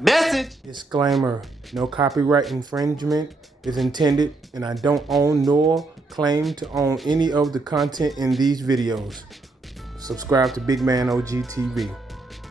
Message! Disclaimer, no copyright infringement is intended, and I don't own nor claim to own any of the content in these videos. Subscribe to Big Man OG TV.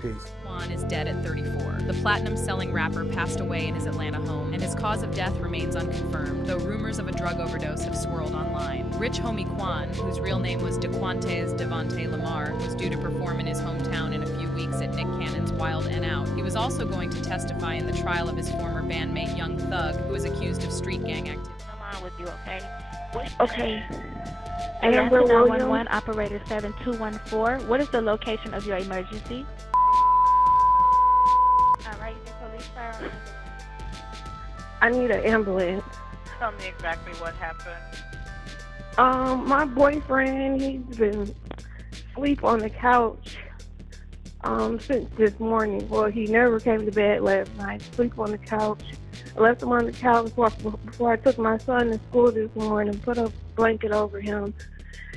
Peace. Quan is dead at 34. The platinum-selling rapper passed away in his Atlanta home, and his cause of death remains unconfirmed, though rumors of a drug overdose have swirled online. Rich homie Quan, whose real name was DeQuantes Devontae Lamar, was due to perform in his hometown in a few weeks at Nick Cannon's Wild N Out. He was also going to testify in the trial of his former bandmate Young Thug, who was accused of street gang activity. I'm on with you, okay? Okay. Amber 911, operator 7214. What is the location of your emergency? Alright, you need police, fire, or ambulance? I need an ambulance. Tell me exactly what happened. My boyfriend, he's been asleep on the couch since this morning. Well, he never came to bed last night. Sleep on the couch. I left him on the couch before I took my son to school this morning, put a blanket over him.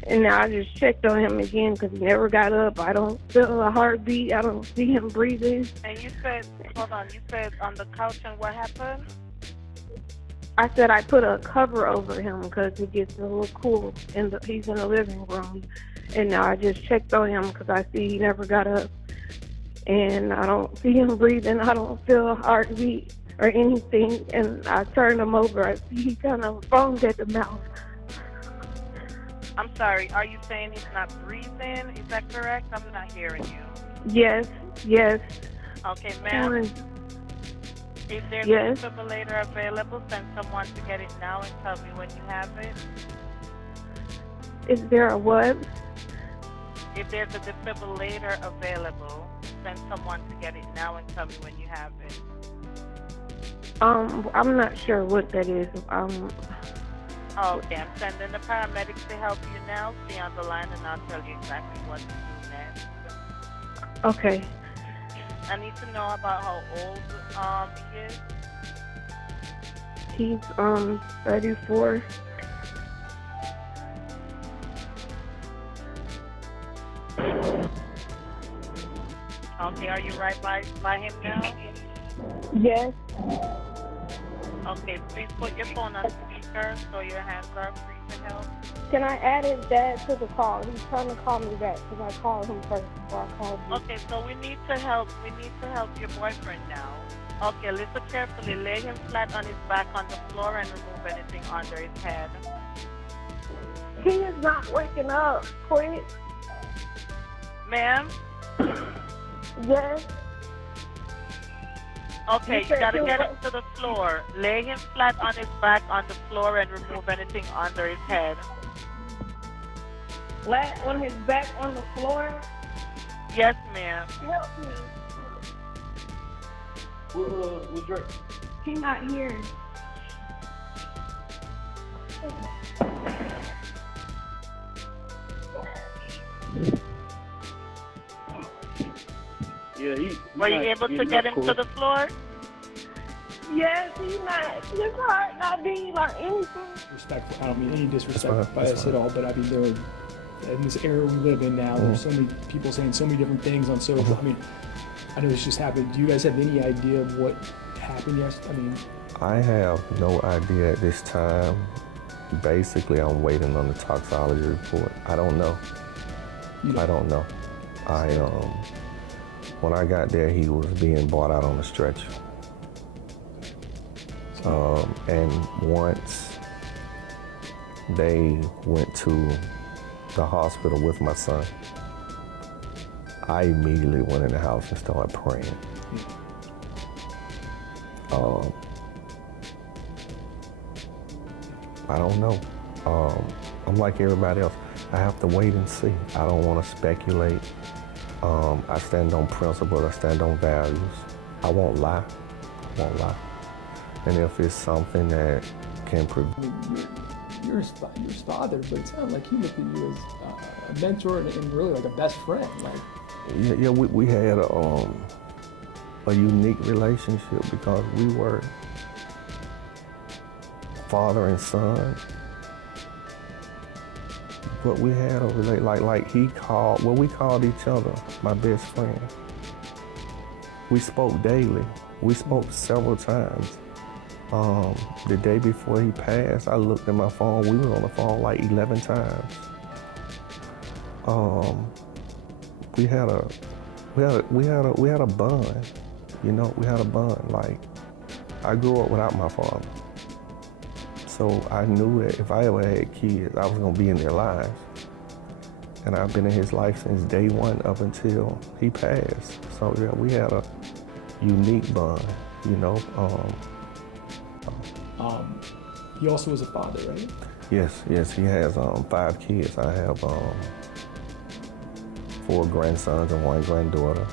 And now I just checked on him again because he never got up. I don't feel a heartbeat. I don't see him breathing. And you said, hold on, you said on the couch, and what happened? I said I put a cover over him because it gets a little cool. He's in the living room. And now I just checked on him because I see he never got up. And I don't see him breathing. I don't feel a heartbeat or anything. And I turned him over. I see he kind of foamed at the mouth. I'm sorry, are you saying he's not breathing? Is that correct? I'm not hearing you. Yes, yes. Okay, ma'am. If there's Yes. a defibrillator available, send someone to get it now and tell me when you have it. Is there a what? If there's a defibrillator available, send someone to get it now and tell me when you have it. I'm not sure what that is. Okay, I'm sending the paramedics to help you now. Stay on the line and I'll tell you exactly what to do next. Okay. I need to know about how old he is. He's 34. Okay, are you right by him now? Yes. Okay, please put your phone on speaker so your hands are free to help. Can I add his dad to the call? He's trying to call me back because I called him first before I called you. Okay, so we need to help your boyfriend now. Okay, listen carefully. Lay him flat on his back on the floor and remove anything under his head. He is not waking up. Quick. Ma'am? Yes. Okay, you gotta get him to the floor. Lay him flat on his back on the floor and remove anything under his head. Flat on his back on the floor? Yes, ma'am. Help me. We'll drink. He's not here. Yeah, Were you able to get him to the floor? Yes, he's not. His heart not beating or anything. Respectful. I don't mean any disrespect by this at all, but I mean, there are, in this era we live in now, there's so many people saying so many different things on social. I mean, I know this just happened. Do you guys have any idea of what happened yesterday? I mean, I have no idea at this time. Basically, I'm waiting on the toxicology report. I don't know. I don't know. When I got there, he was being brought out on a stretcher. And once they went to the hospital with my son, I immediately went in the house and started praying. I don't know. I'm like everybody else. I have to wait and see. I don't want to speculate. I stand on principles. I stand on values. I won't lie. I won't lie. And if it's something that can prevent... I mean, you're his father, but it sounded like he looked at you as a mentor and really like a best friend. Like, yeah, we had a unique relationship because we were father and son. But we had a relationship, like he called, well, we called each other my best friend. We spoke daily. We spoke several times. The day before he passed, I looked at my phone. We were on the phone like 11 times. We had a bond. You know, we had a bond. Like, I grew up without my father. So I knew that if I ever had kids, I was gonna be in their lives. And I've been in his life since day one up until he passed. So yeah, we had a unique bond, you know. He also was a father, right? Yes, he has 5 kids. I have 4 grandsons and 1 granddaughter.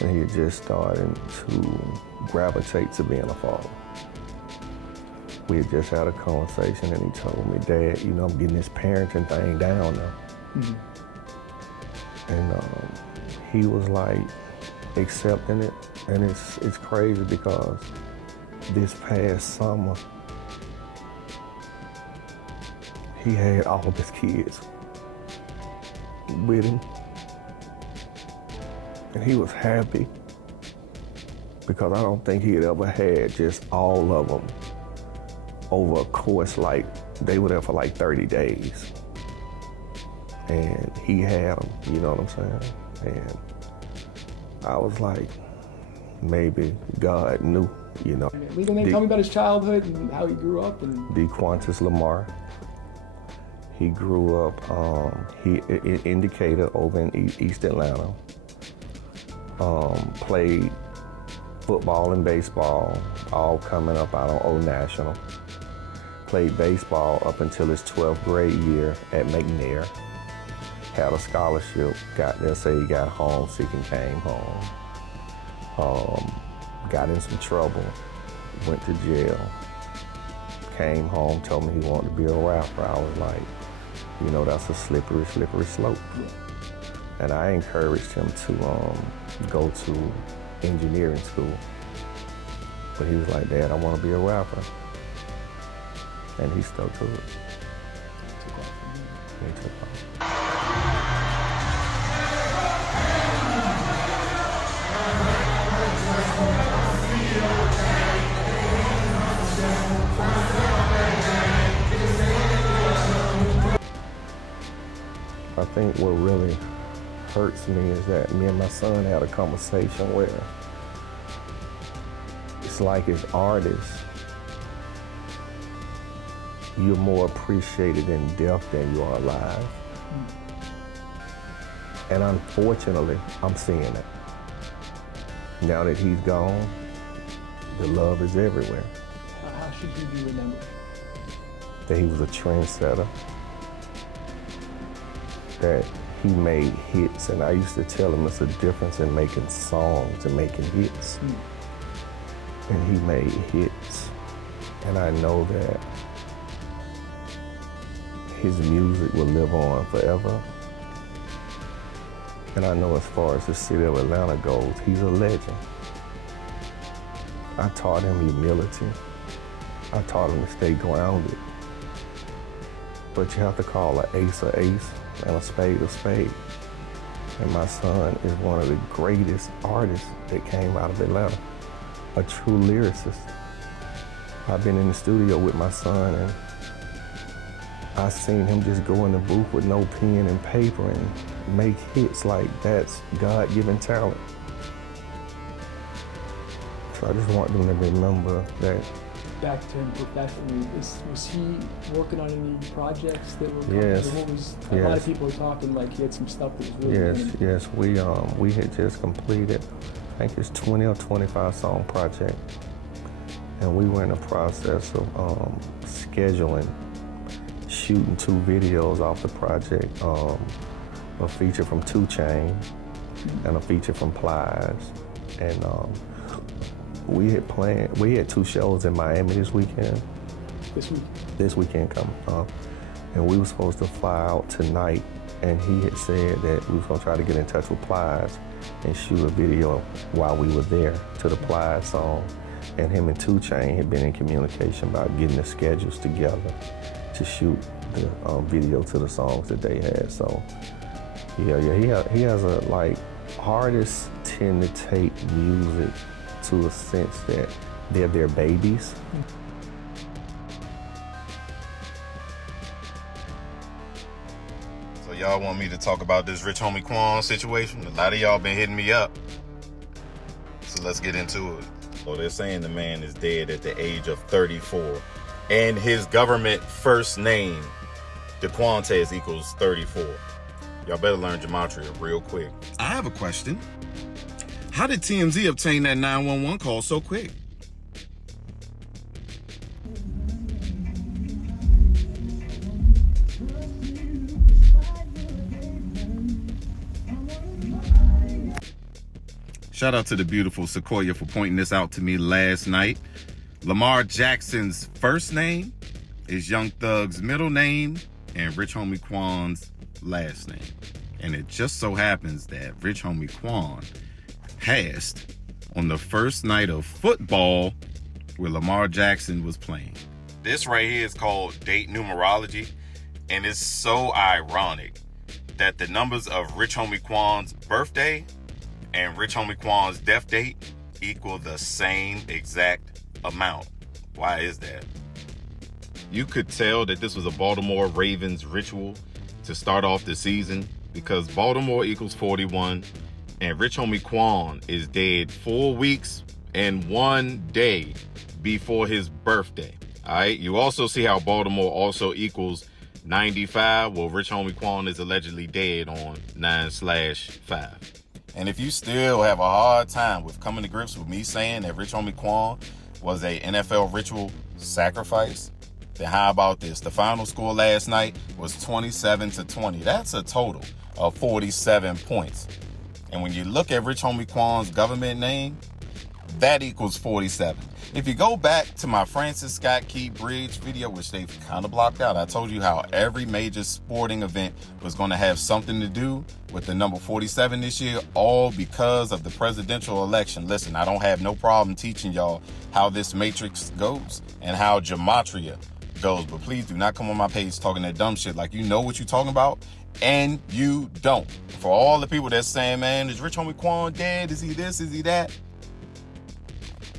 And he had just started to gravitate to being a father. We had just had a conversation and he told me, Dad, you know, I'm getting this parenting thing down now. Mm-hmm. And he was like accepting it. And it's crazy because this past summer, he had all of his kids with him. And he was happy because I don't think he had ever had just all of them over a course like they were there for like 30 days. And he had them, you know what I'm saying? And I was like, maybe God knew, you know. Legal name, tell me about his childhood and how he grew up. And DeQuantis Lamar. He grew up in Indicator over in East Atlanta. Played football and baseball, all coming up out on Old National. Played baseball up until his 12th grade year at McNair. Had a scholarship, got there, say he got homesick and came home. Got in some trouble, went to jail, came home, told me he wanted to be a rapper. I was like, you know, that's a slippery slope. And I encouraged him to go to engineering school. But he was like, Dad, I want to be a rapper. And he stuck to it. He took off. I think what really hurts me is that me and my son had a conversation where it's like as artists, you're more appreciated in death than you are alive. And unfortunately, I'm seeing it. Now that he's gone, the love is everywhere. how should he be remembered? That he was a trendsetter, that he made hits, and I used to tell him it's a difference in making songs and making hits. And he made hits, and I know that his music will live on forever. And I know as far as the city of Atlanta goes, he's a legend. I taught him humility. I taught him to stay grounded. But you have to call an ace and a spade. And my son is one of the greatest artists that came out of Atlanta, a true lyricist. I've been in the studio with my son and I seen him just go in the booth with no pen and paper and make hits. Like, that's God-given talent. So I just want them to remember that. Back to him professionally, was he working on any projects that were coming? Yes. A lot of people are talking like he had some stuff that was really Yes. We had just completed, I think it's 20 or 25 song project. And we were in the process of scheduling, shooting 2 videos off the project, a feature from 2 Chainz and a feature from Plies. And we had 2 shows in Miami this weekend. This weekend coming. And we were supposed to fly out tonight, and he had said that we was gonna try to get in touch with Plies and shoot a video while we were there to the Plies song. And him and 2 Chainz had been in communication about getting the schedules together to shoot the video to the songs that they had. So yeah, he has a hardest tend to take music to a sense that they're their babies. So y'all want me to talk about this Rich Homie Quan situation? A lot of y'all been hitting me up. So let's get into it. So they're saying the man is dead at the age of 34. And his government first name, DeQuantes, equals 34. Y'all better learn gematria real quick. I have a question. How did TMZ obtain that 911 call so quick? Shout out to the beautiful Sequoia for pointing this out to me last night. Lamar Jackson's first name is Young Thug's middle name and Rich Homie Quan's last name. And it just so happens that Rich Homie Quan passed on the first night of football where Lamar Jackson was playing. This right here is called date numerology, and it's so ironic that the numbers of Rich Homie Quan's birthday and Rich Homie Quan's death date equal the same exact amount. Why is that? You could tell that this was a Baltimore Ravens ritual to start off the season because Baltimore equals 41 and Rich Homie Quan is dead 4 weeks and 1 day before his birthday. All right. You also see how Baltimore also equals 95. Well, Rich Homie Quan is allegedly dead on 9/5. And if you still have a hard time with coming to grips with me saying that Rich Homie Quan was a NFL ritual sacrifice, then how about this? The final score last night was 27-20. That's a total of 47 points. And when you look at Rich Homie Quan's government name, that equals 47. If you go back to my Francis Scott Key Bridge video, which they've kind of blocked out, I told you how every major sporting event was going to have something to do with the number 47 this year, all because of the presidential election. Listen, I don't have no problem teaching y'all how this matrix goes and how gematria goes, but please do not come on my page talking that dumb shit like you know what you're talking about, and you don't. For all the people that's saying, man, is Rich Homie Quan dead? Is he this? Is he that?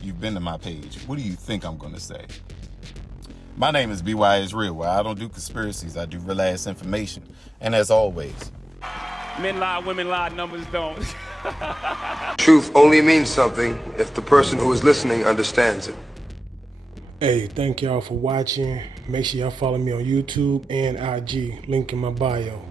You've been to my page. What do you think I'm going to say? My name is BY is Real, where I don't do conspiracies. I do real ass information. And as always, men lie, women lie, numbers don't. Truth only means something if the person who is listening understands it. Hey, thank y'all for watching. Make sure y'all follow me on YouTube and IG. Link in my bio.